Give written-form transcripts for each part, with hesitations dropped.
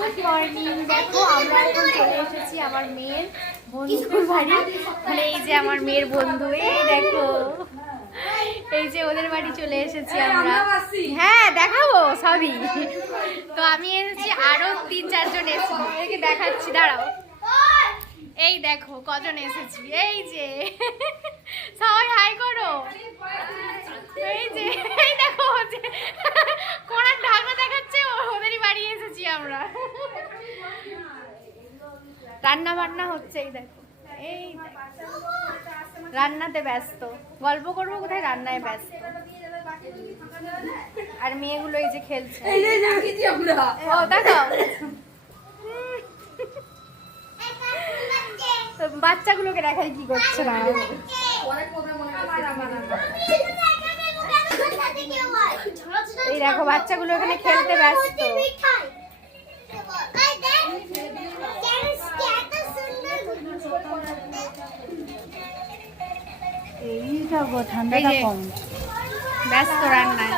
Good morning. দেখো আমরা এখন চলে এসেছি আমার মেয়ের বন্ধুর বাড়ি। মানে এই যে আমার মেয়ের বন্ধু, এই দেখো, এই যে ওদের বাড়ি চলে এসেছি আমরা। হ্যাঁ দেখাবো সবই। তো আমি এসেছি, আরো 3-4 জন এসেছি, তোমাদেরকে দেখাচ্ছি, দাঁড়াও। এই দেখো কজন এসেছি, এই যে সবাই হাই করো। এই যে এই দেখো যে কোনার ঢাকা দেখাচ্ছে, ওদেরই বাড়ি এসেছি আমরা। রান্না বান্না হচ্ছে, এই দেখো, এই রান্নাতে ব্যস্ত, গল্প করবো কোথায়, রান্নায় ব্যস্ত। আর মেয়েগুলো এই যে খেলছে, ও দেখো। তো বাচ্চাগুলোকে দেখাই কি করছে না। এই দেখো বাচ্চাগুলো এখানে খেলতে ব্যস্ত। এইটা গো ঠান্ডাটা কম, ব্যস্ত রান্নায়।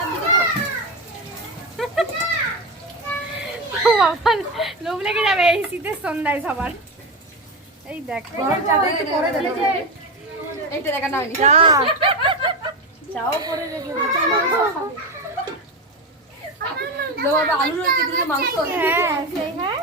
লোভ লেগে যাবে এই শীতের সন্ধ্যায় সবার। এই দেখো এইটা দেখা না, চাও করে রেখে হ্যাঁ সেই হ্যাঁ।